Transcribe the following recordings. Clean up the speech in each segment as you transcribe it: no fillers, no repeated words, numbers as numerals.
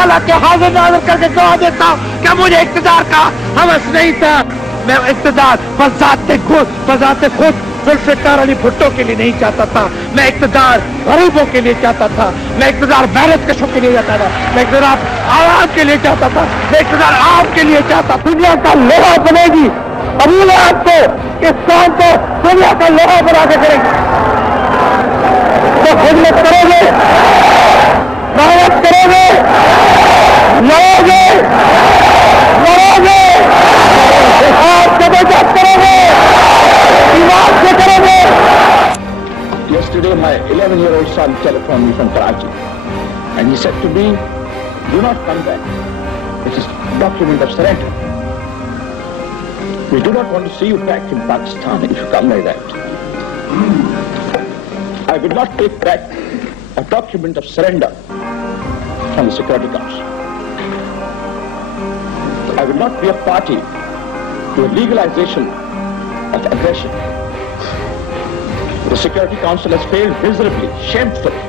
ताला के हाजिर नाज़िर करके गवाह देता हूँ कि मुझे इक़्तिदार का हवस नहीं था। मैं इक़्तिदार बज़ाते खुद जुल्फ़िकार अली भुट्टो के लिए नहीं चाहता था। मैं इक़्तिदार गरीबों के लिए चाहता था। मैं इक़्तिदार मेहनतकशों के लिए चाहता था। मैं इक़्तिदार आवाम के लिए चाहता था। मैं इक़्तिदार आपके लिए चाहता। दुनिया का लोहा बनेगी, कबूल है आपको, इस काम को दुनिया का लोहा बना के करेंगे। तो खिदमत करोगे, मेहनत करोगे, लड़ोगे, आप जबरदस्त करोगे, ईमान से करोगे। Yesterday, my 11-year-old son telephoned me from Karachi, and he said to me, "Do not come back. It is a document of surrender. We do not want to see you back in Pakistan if you come like that." I will not take back a document of surrender from the Security Council. I will not be a party to a legalization of aggression. The Security Council has failed miserably, shamefully.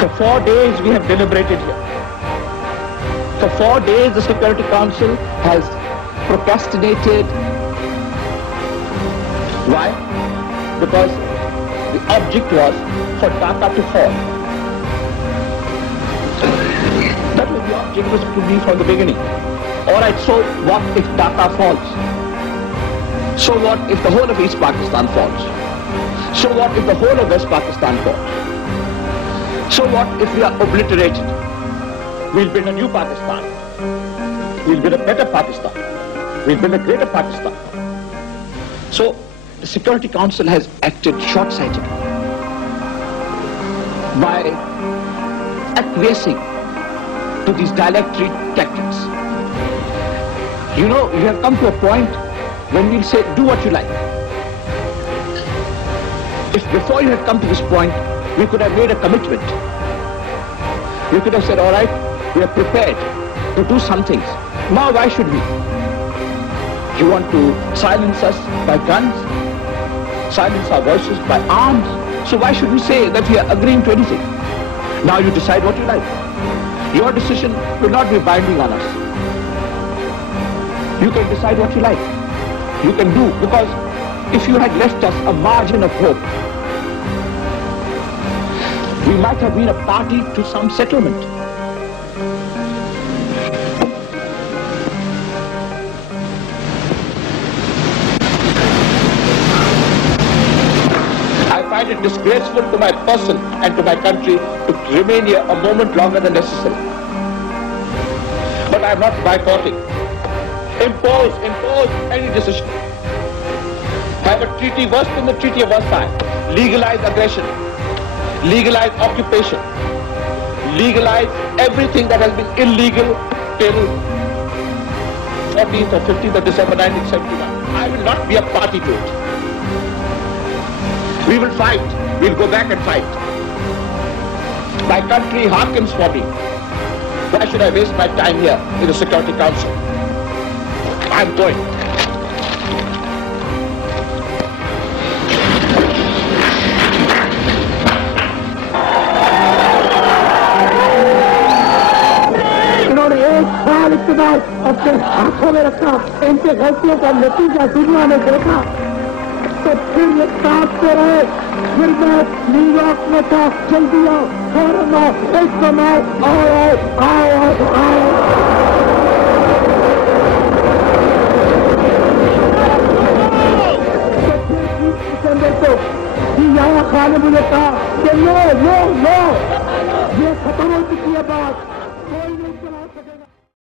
For 4 days we have deliberated here. For 4 days the Security Council has procrastinated. Why? Because the object was for Dhaka to fall. That was the object was to be from the beginning. Alright, so what if Dhaka falls? So what if the whole of East Pakistan falls? So what if the whole of West Pakistan falls? So what if we are obliterated? We'll build a new Pakistan. We'll build a better Pakistan. We'll build a greater Pakistan. So the Security Council has acted short-sighted by acquiescing to these dilatory tactics. You know, you have come to a point when we'll say, do what you like. If before you had come to this point, we could have made a commitment. We could have said, all right, we are prepared to do some things. Now why should we? You want to silence us by guns? Silence our voices by arms? So why should we say that we are agreeing to anything? Now you decide what you like. Your decision will not be binding on us. You can decide what you like. You can do, because if you had left us a margin of hope, we might have been a party to some settlement. I find it disgraceful to my person and to my country to remain here a moment longer than necessary. But I am not boycotting. Impose any decision. Have a treaty worse than the Treaty of Versailles. Legalize aggression. Legalize occupation. Legalize everything that has been illegal till 14th or 15th of December 1971. I will not be a party to it. We will fight. We'll go back and fight. My country hearkens for me. Why should I waste my time here in the Security Council? I'm going. इन्होंने एक साल इक़्तिदार अपने हाथों में रखा, इनके गलतियों का नतीजा दुनिया ने देखा, तो फिर ये कांपते रहे। फिर मैं न्यूयॉर्क में था, जल्दी आओ, फौरन आओ, एकदम आओ, आओ। यहाँ खाने मुझे कहा कि लो, ये खत्म हो चुकी है बात।